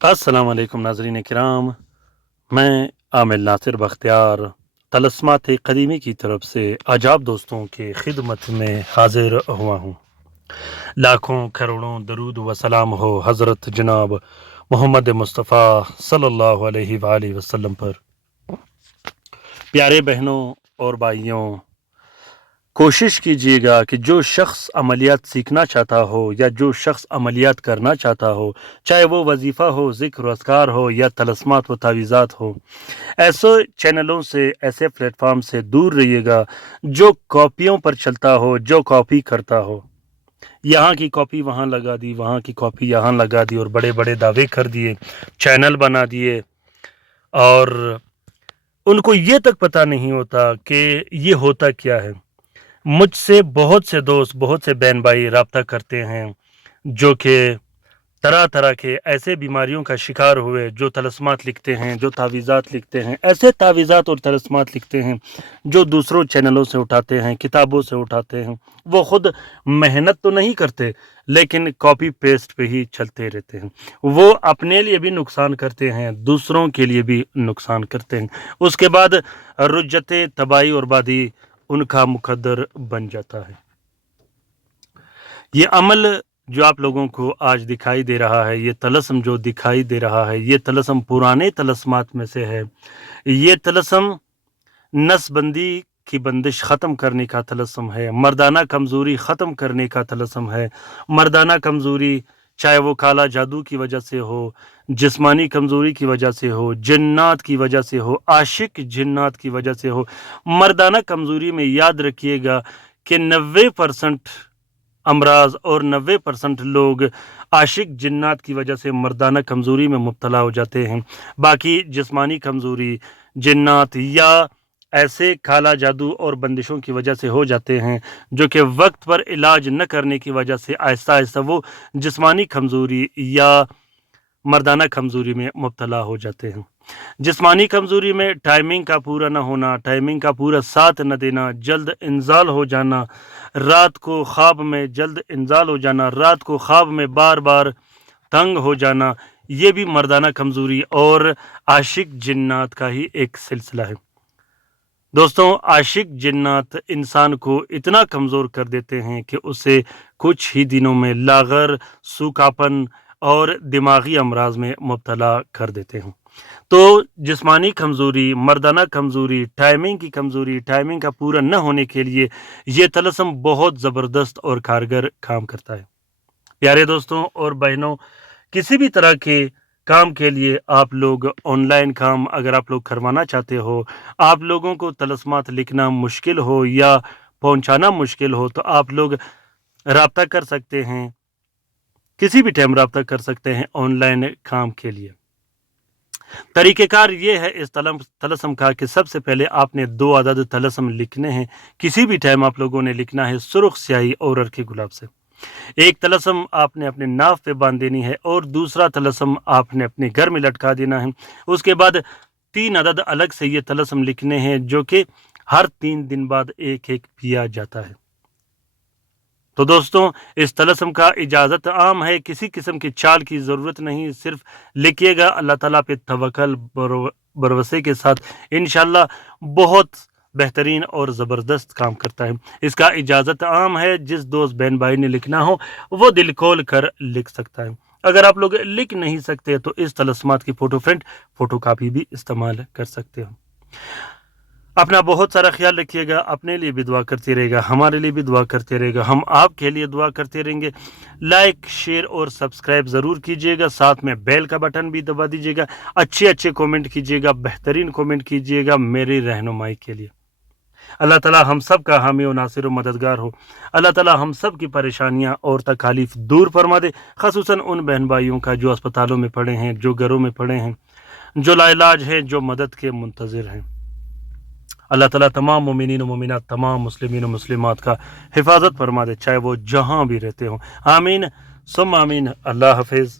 अस्सलाम वालेकुम नाज़रीन किराम, मैं आमिल नासिर बख्तियार तलस्मात क़दीमी की तरफ से आज आप दोस्तों के खिदमत में हाजिर हुआ हूँ। लाखों करोड़ों दरूद व सलाम हो हज़रत जनाब मोहम्मद मुस्तफ़ा सल्लल्लाहु अलैहि वसल्लम पर। प्यारे बहनों और भाइयों, कोशिश कीजिएगा कि जो शख्स अमलियात सीखना चाहता हो या जो शख्स अमलियात करना चाहता हो, चाहे वो वजीफ़ा हो, ज़िक्र व अस्कार हो या तलस्मात व तावीज़ात हो, ऐसे चैनलों से, ऐसे प्लेटफॉर्म से दूर रहिएगा जो कॉपियों पर चलता हो, जो कॉपी करता हो। यहाँ की कॉपी वहाँ लगा दी, वहाँ की कॉपी यहाँ लगा दी और बड़े बड़े दावे कर दिए, चैनल बना दिए और उनको ये तक पता नहीं होता कि ये होता क्या है। मुझसे बहुत से दोस्त, बहुत से बहन भाई राब्ता करते हैं जो कि तरह तरह के ऐसे बीमारियों का शिकार हुए, जो तलस्मात लिखते हैं, जो तावीज़ात लिखते हैं, ऐसे तावीज़ात और तलस्मात लिखते हैं जो दूसरों चैनलों से उठाते हैं, किताबों से उठाते हैं। वो खुद मेहनत तो नहीं करते लेकिन कॉपी पेस्ट पे ही चलते रहते हैं। वो अपने लिए भी नुकसान करते हैं, दूसरों के लिए भी नुकसान करते हैं। उसके बाद रुज्जतें, तबाही और बर्बादी उनका मुकद्दर बन जाता है। ये अमल जो आप लोगों को आज दिखाई दे रहा है, ये तलस्म जो दिखाई दे रहा है, ये तलस्म पुराने तलस्मात में से है। ये तलस्म नसबंदी की बंदिश ख़त्म करने का तलस्म है, मर्दाना कमज़ोरी ख़त्म करने का तलस्म है। मर्दाना कमज़ोरी चाहे वो काला जादू की वजह से हो, जिस्मानी कमज़ोरी की वजह से हो, जिन्नात की वजह से हो, आशिक जिन्नात की वजह से हो। मर्दाना कमज़ोरी में याद रखिएगा कि 90% अमराज और 90% लोग आशिक जिन्नात की वजह से मर्दाना कमज़ोरी में मुब्तला हो जाते हैं। बाकी जिस्मानी कमज़ोरी, जिन्नात या ऐसे काला जादू और बंदिशों की वजह से हो जाते हैं जो कि वक्त पर इलाज न करने की वजह से आहिस्ता आहिस्ता वो जिस्मानी कमज़ोरी या मर्दाना कमज़ोरी में मुब्तला हो जाते हैं। जिस्मानी कमज़ोरी में टाइमिंग का पूरा न होना, टाइमिंग का पूरा साथ न देना, जल्द इंजाल हो जाना, रात को ख्वाब में जल्द इंजाल हो जाना, रात को ख्वाब में बार बार तंग हो जाना, ये भी मर्दाना कमज़ोरी और आशिक जिन्नात का ही एक सिलसिला है। दोस्तों, आशिक जिन्नात इंसान को इतना कमज़ोर कर देते हैं कि उसे कुछ ही दिनों में लागर, सूखापन और दिमागी अमराज में मुब्तला कर देते हैं। तो जिस्मानी कमज़ोरी, मर्दाना कमज़ोरी, टाइमिंग की कमज़ोरी, टाइमिंग का पूरा न होने के लिए ये तलस्म बहुत ज़बरदस्त और कारगर काम करता है। प्यारे दोस्तों और बहनों, किसी भी तरह के काम के लिए आप लोग ऑनलाइन काम अगर आप लोग करवाना चाहते हो, आप लोगों को तलस्मात लिखना मुश्किल हो या पहुंचाना मुश्किल हो, तो आप लोग राब्ता कर सकते हैं, किसी भी टाइम राब्ता कर सकते हैं ऑनलाइन काम के लिए। तरीक़ेकार ये है इस तलस्म का कि सबसे पहले आपने 2 अदद तलस्म लिखने हैं। किसी भी टाइम आप लोगों ने लिखना है सुर्ख स्याही और अरके गुलाब से। एक तलस्म आपने अपने नाव पे बांध देनी है और दूसरा तलस्म आपने अपने घर में लटका देना है। उसके बाद 3 अदद अलग से ये तलस्म लिखने हैं जो कि हर 3 दिन बाद एक एक पिया जाता है। तो दोस्तों, इस तलस्म का इजाज़त आम है, किसी किस्म की चाल की ज़रूरत नहीं, सिर्फ लिखिएगा, अल्लाह ताला पे तवक्कल भरोसे के साथ इंशाअल्लाह बहुत बेहतरीन और ज़बरदस्त काम करता है। इसका इजाज़त आम है, जिस दोस्त बहन भाई ने लिखना हो वो दिल खोल कर लिख सकता है। अगर आप लोग लिख नहीं सकते तो इस तलस्मात की फ़ोटो कापी भी इस्तेमाल कर सकते हो। अपना बहुत सारा ख्याल रखिएगा, अपने लिए भी दुआ करते रहेगा, हमारे लिए भी दुआ करते रहेगा, हम आपके लिए दुआ करते रहेंगे। लाइक, शेयर और सब्सक्राइब ज़रूर कीजिएगा, साथ में बेल का बटन भी दबा दीजिएगा। अच्छे अच्छे कमेंट कीजिएगा, बेहतरीन कमेंट कीजिएगा मेरी रहनुमाई के लिए। अल्लाह ताला हम सब का हामी और नासिर और मददगार हो। अल्लाह ताला हम सब की परेशानियाँ और तकालीफ दूर फरमा दे, ख़ुसूसन उन बहन भाइयों का जो अस्पतालों में पड़े हैं, जो घरों में पड़े हैं, जो लाइलाज हैं, जो मदद के मुंतज़िर हैं। अल्लाह ताला तमाम मोमिनीन और मोमिनात, तमाम मुस्लिमीन और मुस्लिमात का हिफाजत फरमा दे, चाहे वो जहाँ भी रहते हों। आमीन सुम्मा आमीन। अल्लाह हाफिज़।